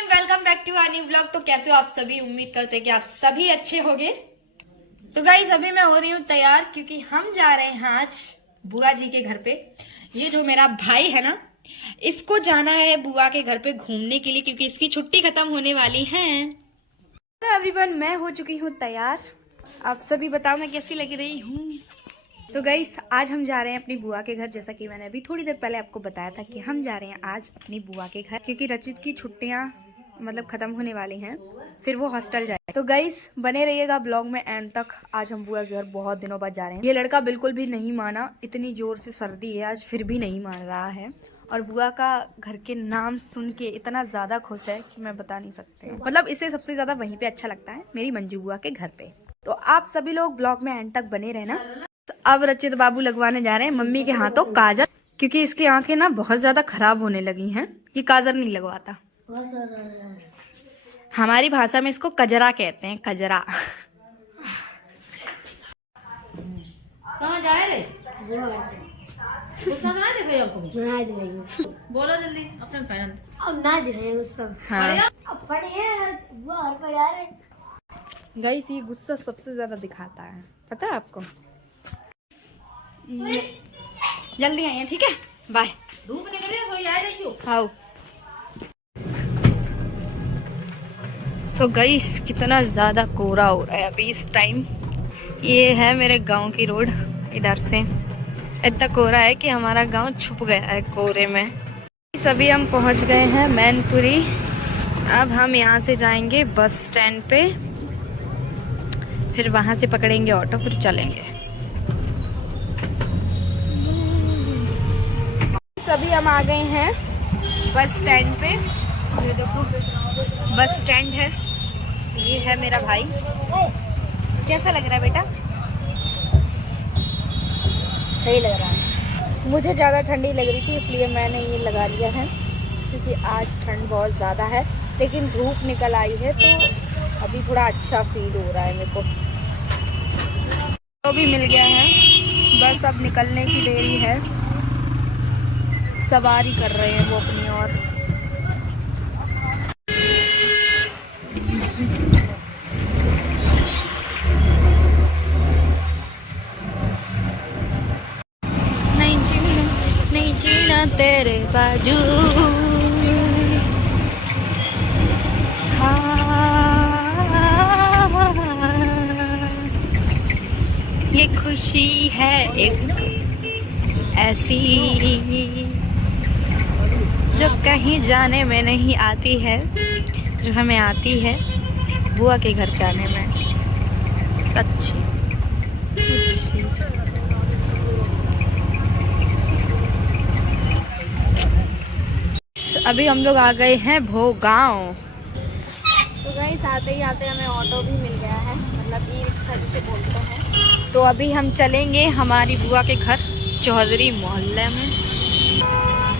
Welcome back to our new blog. तो कैसे हो आप सभी? उम्मीद करते हैं कि आप सभी अच्छे होंगे। तो गाइस अभी मैं हो रही हूँ तैयार क्योंकि हम जा रहे हैं आज बुआ जी के घर पे। ये जो मेरा भाई है ना, इसको जाना है बुआ के घर पे घूमने के लिए क्योंकि इसकी छुट्टी खत्म होने वाली है। तो एवरीवन, मैं हो चुकी हूँ तैयार। आप सभी बताओ मैं कैसी लग रही हूँ। तो गाइस आज हम जा रहे हैं अपनी बुआ के घर। जैसा कि मैंने अभी थोड़ी देर पहले आपको बताया था कि हम जा रहे हैं आज अपनी बुआ के घर क्योंकि रचित की छुट्टियां मतलब खत्म होने वाली हैं, फिर वो हॉस्टल जाए। तो गाइस बने रहिएगा ब्लॉग में एंड तक। आज हम बुआ के घर बहुत दिनों बाद जा रहे हैं। ये लड़का बिल्कुल भी नहीं माना, इतनी जोर से सर्दी है आज फिर भी नहीं मान रहा है। और बुआ का घर के नाम सुन के इतना ज्यादा खुश है कि मैं बता नहीं सकती। मतलब इसे सबसे ज्यादा वहीं पे अच्छा लगता है, मेरी मंजू बुआ के घर पे। तो आप सभी लोग ब्लॉग में एंड तक बने रहना। अब रचित बाबू लगवाने जा रहे हैं मम्मी के हाथों काजल क्योंकि इसकी आंखें ना बहुत ज्यादा खराब होने लगी हैं। ये काजल नहीं लगवाता। हमारी भाषा में इसको कजरा कहते हैं, कजरा। कहाँ जा रहे? गुस्सा ना दिखाइए आपको। ना दिखाइए। बोलो जल्दी अपने पहन। अब ना दिखाइए गुस्सा। हाँ अब पढ़िए वो हर पर जा रहे। गाइस ये गुस्सा सबसे ज्यादा दिखाता है, पता है आपको। जल्दी आइए, ठीक है, बाय। धूप निकले तो आ जाइयो। आओ। तो गाइस कितना ज्यादा कोहरा हो रहा है अभी इस टाइम। ये है मेरे गांव की रोड। इधर से इतना कोहरा है कि हमारा गांव छुप गया है कोहरे में। सभी हम पहुंच गए हैं मैनपुरी। अब हम यहाँ से जाएंगे बस स्टैंड पे, फिर वहां से पकड़ेंगे ऑटो, फिर चलेंगे। सभी हम आ गए हैं बस स्टैंड पे। ये देखो बस स्टैंड है। ये है मेरा भाई। कैसा लग रहा है बेटा? सही लग रहा है। मुझे ज़्यादा ठंडी लग रही थी इसलिए मैंने ये लगा लिया है क्योंकि आज ठंड बहुत ज़्यादा है, लेकिन धूप निकल आई है तो अभी थोड़ा अच्छा फील हो रहा है मेरे को। तो भी मिल गया है, बस अब निकलने की देरी है। सवारी कर रहे हैं वो अपनी और। नहीं जीना तेरे बाजू। ये खुशी है एक ऐसी जो कहीं जाने में नहीं आती है, जो हमें आती है बुआ के घर जाने में। सच्ची सच्ची। अभी हम लोग आ गए हैं भोगांव। तो गाइस आते ही आते हमें ऑटो भी मिल गया है, मतलब ई रिक्शा जिसे बोलते हैं। तो अभी हम चलेंगे हमारी बुआ के घर चौधरी मोहल्ले में।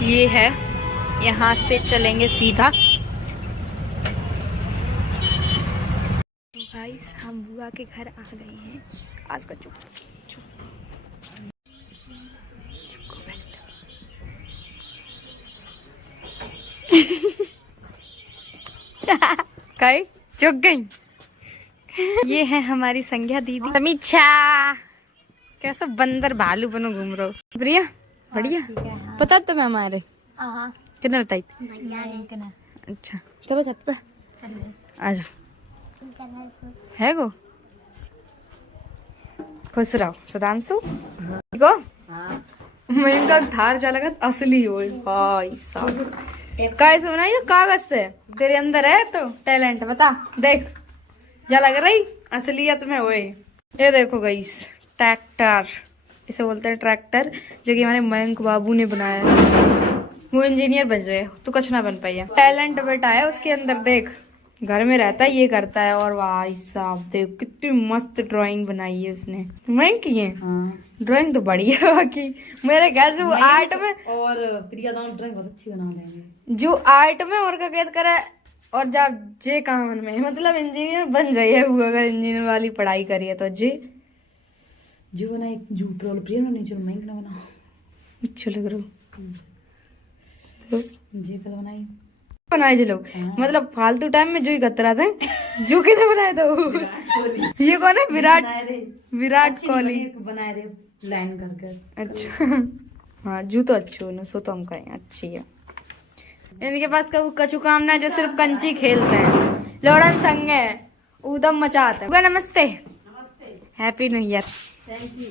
ये है, यहाँ से चलेंगे सीधा। तो गाइस हम बुआ के घर आ गए हैं। आज का चुप चुप कई चुक गई। ये है हमारी संध्या दीदी। समीक्षा कैसा बंदर भालू बनो घूम रहे हो? प्रिया बढ़िया। पता तुम्हें हमारे कितना बताई? अच्छा चलो छत पे आ जाओ। है गो खुश रहो सुधांशु। गो मैं धार जा लगा असली हो भाई साहब। कैसे बनाई हो? कागज से। तेरे अंदर है तो टैलेंट, बता देख जा लग रही असलियत में हुए। ये देखो गाइस ट्रैक्टर, इसे बोलते हैं ट्रैक्टर, जो कि हमारे मयंक बाबू ने बनाया है। वो इंजीनियर बन रहे, तू कुछ ना बन पाई। टैलेंट बेटा है उसके अंदर, देख घर में रहता है ये करता है। और भाई साहब देख कितनी मस्त ड्राइंग बनाई है उसने। मयंक की है ड्राइंग तो बढ़िया है। बाकी मेरे ख्याल से वो आर्ट में और प्रिया तो ड्राइंग बहुत अच्छी बना लेंगे। जो आर्ट में और का कैद करे और जब जे काम में मतलब इंजीनियर बन रही है वो। अगर इंजीनियर वाली पढ़ाई करी है तो जे जो बना एक जू पेट्रोल प्रिया ने चलो मैं ना बना अच्छा लग रहा जे कल बनाई। बनाए जो लोग मतलब फालतू टाइम में जो ही करते रहते हैं। जो कि नहीं बनाए तो ये कौन है? विराट कोहली बनाए रे लाइन करके। अच्छा हाँ जू तो अच्छी हो ना सो तो हम कहें अच्छी है। इनके पास कछु काम ना जो सिर्फ कंची खेलते हैं। लोड़न संग है उदम मचाते हैं। नमस्ते happy new year. Thank you.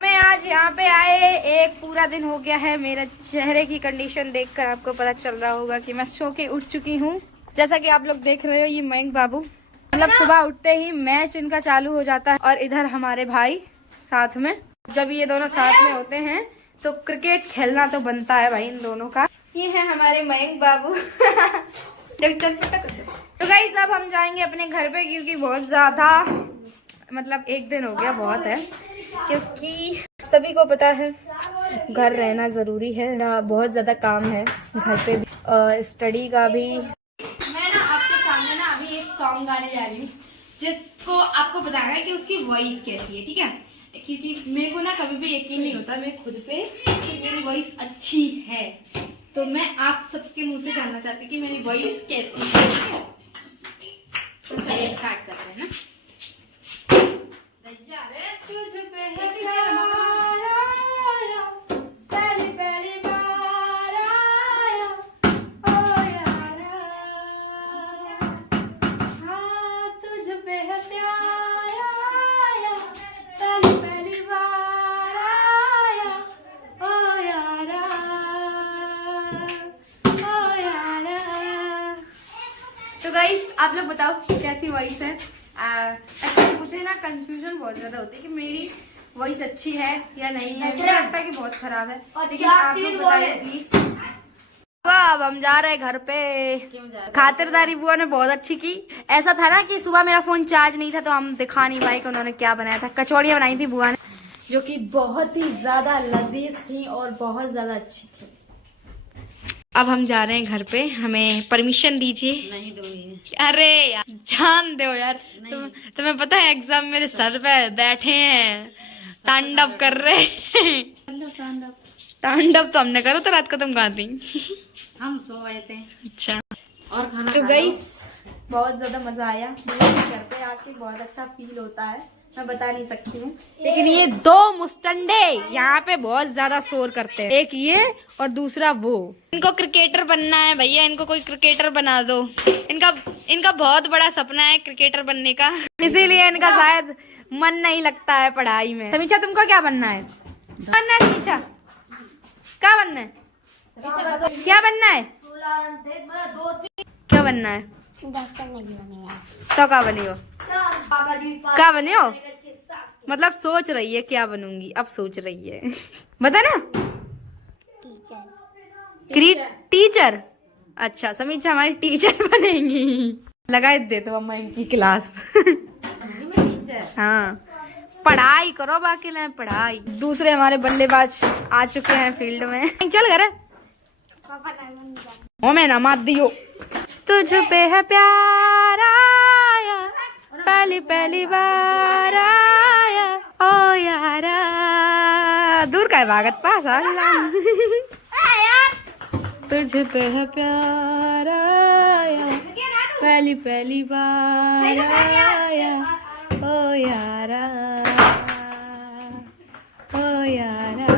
मैं आज यहाँ पे आए एक पूरा दिन हो गया है। मेरा चेहरे की कंडीशन देखकर आपको पता चल रहा होगा कि मैं सो के उठ चुकी हूँ। जैसा कि आप लोग देख रहे हो ये मयंक बाबू मतलब सुबह उठते ही मैच इनका चालू हो जाता है और इधर हमारे भाई साथ में। जब ये दोनों साथ में होते हैं तो क्रिकेट खेलना तो बनता है भाई इन दोनों का। ये है हमारे मयंक बाबू। तो गाइस अब हम जाएंगे अपने घर पे क्योंकि बहुत ज्यादा मतलब एक दिन हो गया बहुत है क्योंकि सभी को पता है घर रहना जरूरी है। बहुत ज्यादा काम है घर पे भी स्टडी का भी। मैं ना आपके सामने ना अभी एक सॉन्ग गाने जा रही हूँ जिसको आपको बताना है कि उसकी वॉइस कैसी है, ठीक है? क्योंकि मेरे को ना कभी भी यकीन नहीं होता मैं खुद पे कि मेरी वॉइस अच्छी है। तो मैं आप सबके मुंह से जानना चाहती हूँ कि मेरी वॉइस कैसी है, ठीक है? तो चलिए स्टार्ट करते हैं ना। तुझ पे है प्यार आया, पहली पहली बार आया, ओ यारा, हाँ तुझ पे है प्यार आया, पहली पहली बार आया, ओ यारा, ओ यारा। तो गाइस आप लोग बताओ कैसी वॉइस है? एक्चुअली मुझे ना कंफ्यूजन बहुत ज्यादा होती है कि मेरी वॉइस अच्छी है या नहीं है। मुझे लगता है कि बहुत खराब है लेकिन आप लोग बताइए प्लीज। अब हम जा रहे हैं घर पे। खातिरदारी बुआ ने बहुत अच्छी की। ऐसा था ना कि सुबह मेरा फोन चार्ज नहीं था तो हम दिखा नहीं पाए कि उन्होंने क्या बनाया था। कचौड़ियाँ बनाई थी बुआ ने जो कि बहुत ही ज्यादा लजीज थी और बहुत ज्यादा अच्छी थी। अब हम जा रहे हैं घर पे, हमें परमिशन दीजिए। नहीं दूंगी। अरे यार जान दो यार। तुम्हें पता है एग्जाम मेरे सर पे बैठे हैं तांडव कर रहे हैं। तांडव तो हमने करा था रात को, तुम कहाँ थी? हम सो गए थे। अच्छा और खाना तो गाइस बहुत ज्यादा मजा आया। घर पे आके बहुत अच्छा फील होता है, मैं बता नहीं सकती हूँ। लेकिन ये दो मुस्टंडे यहाँ पे बहुत ज्यादा शोर करते हैं, एक ये और दूसरा वो। इनको क्रिकेटर बनना है भैया, इनको कोई क्रिकेटर बना दो। इनका बहुत बड़ा सपना है क्रिकेटर बनने का, इसीलिए इनका शायद मन नहीं लगता है पढ़ाई में। समीक्षा तुमको क्या बनना है? बनना है समीक्षा? क्या बनना है? क्या बनना है? क्या बनना है? तो क्या बनी हो? क्या बने हो? मतलब सोच रही है क्या बनूंगी, अब सोच रही है। बता ना। टीचर। अच्छा समीक्षा हमारी टीचर बनेंगी। लगा दे तो अम्मा इनकी क्लास। हाँ पढ़ाई करो बाकी ले पढ़ाई। दूसरे हमारे बल्लेबाज आ चुके हैं फील्ड में। चल घर मैं ना मात दियो। तुझ पे है प्यार आया, पहली पहली बार आया, ओ यारा। दूर का है भागत पास तुझ पे है प्यार आया, पहली पहली बार आया, ओ यारा, ओ यारा।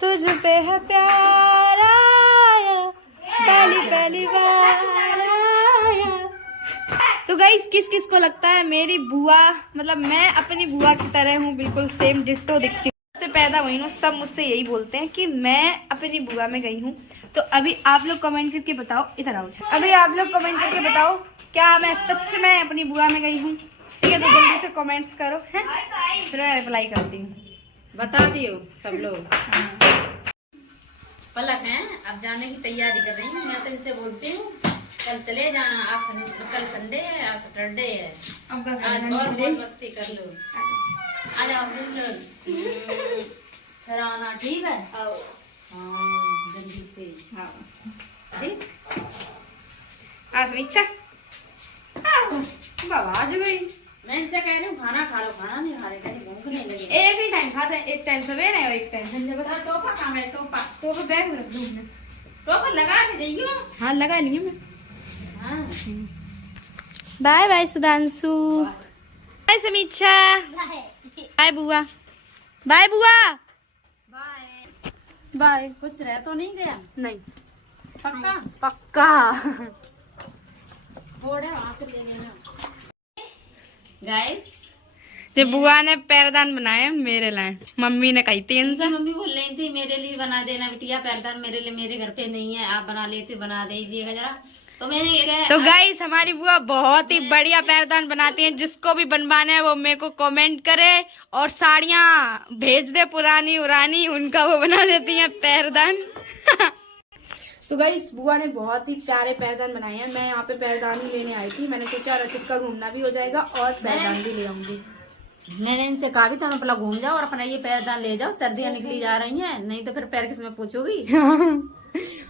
तुझ पे है प्यार आया, पहली पहली बार आया। तो गाइस किस किस को लगता है मेरी बुआ मतलब मैं अपनी बुआ की तरह हूँ, बिल्कुल सेम डिट्टो दिखती हूँ। से पैदा हुई हूँ, सब मुझसे यही बोलते हैं कि मैं अपनी बुआ में गई हूँ। तो अभी आप लोग कमेंट करके बताओ, इधर आओ। अभी आप लोग कमेंट करके बताओ क्या मैं सच में अपनी बुआ में गई हूँ? ठीक है तो जल्दी से कमेंट्स करो हैं, फिर मैं रिप्लाई करती हूँ। बता दियो सब लोग। पलक है अब जाने की तैयारी कर रही हूँ। मैं तो इनसे बोलती हूँ कल चले जाना, आज कल संडे है, आज सैटरडे है, आज बहुत मस्ती कर लो। आ जाओ फिर आना, ठीक है? हाँ जल्दी से। हाँ ठीक समीक्षा बाबा आ गई। मैं इनसे कह रही हूँ खाना खा लो, खाना नहीं खा रहे, कहीं भूख दुखने लगे। एक ही टाइम खाते हैं, एक टाइम सवेरे और एक टाइम संजय। बस टोपा काम है, टोपा तो बैग में रख दूँ मैं। टोपा लगा के जाइयो। हाँ लगा लिए मैं। हाँ बाय बाय सुधांशु, बाय समीक्षा, बाय बुआ, बाय बुआ, बाय। बाय। कुछ रह तो नहीं गया? नहीं पक्का पक्का। बोर्ड है वहां से ले लेना। गाइस ये बुआ ने पैरदान बनाए मेरे लाए, मम्मी ने कही थी इनसे। मम्मी बोल रही थी मेरे लिए बना देना बिटिया पैरदान, मेरे लिए मेरे घर पे नहीं है, आप बना लेते बना दीजिएगा जरा। तो मैंने ये कहा, तो गाइस हमारी बुआ बहुत ही बढ़िया पैरदान बनाती हैं, जिसको भी बनवाना है वो मेरे को कमेंट करे और साड़ियाँ भेज दे पुरानी उरानी, उनका वो बना देती हैं पैरदान। तो गाइस बुआ ने बहुत ही प्यारे पैरदान बनाए हैं। मैं यहाँ पे पैरदान ही लेने आई थी, मैंने सोचा रचित का घूमना भी हो जाएगा और पैरदान भी ले आऊंगी। मैंने इनसे कहा भी था मैं अपना घूम जाओ और अपना ये पैरदान ले जाओ, सर्दियां निकली जा रही हैं, नहीं तो फिर पैर किसमें पूछोगी।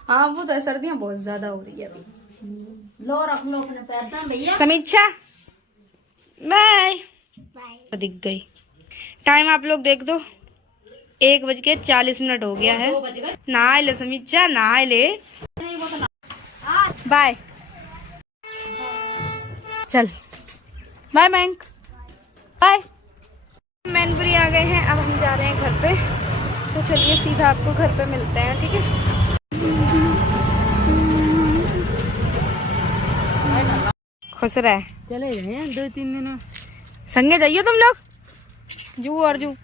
हाँ वो तो है, सर्दियाँ बहुत ज्यादा हो रही है। लो रख लो अपने पैरदान भैया। समीक्षा बाय। बाय। दिख गई। टाइम आप लोग देख दो, 1:40 हो गया है। 2 बज गए। नहा ले समीक्षा, नहा ले। बाय। चल बाय बैंक, बाय। मैनपुरी आ गए हैं, अब हम जा रहे हैं घर पे। तो चलिए सीधा आपको घर पे मिलते हैं, ठीक है। खुश रहे, चले गए 2-3 दिन। संगे जाइयो तुम लोग, जू और जू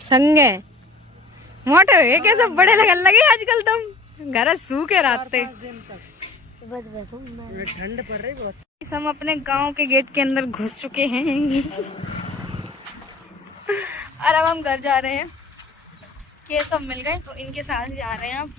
संगे। मोटे हुए कैसे बड़े लगन लगे आजकल तुम, घर सूखे रहते। ठंड पड़ रही बहुत। हम अपने गांव के गेट के अंदर घुस चुके हैं और अब हम घर जा रहे हैं। ये सब मिल गए तो इनके साथ जा रहे हैं अब।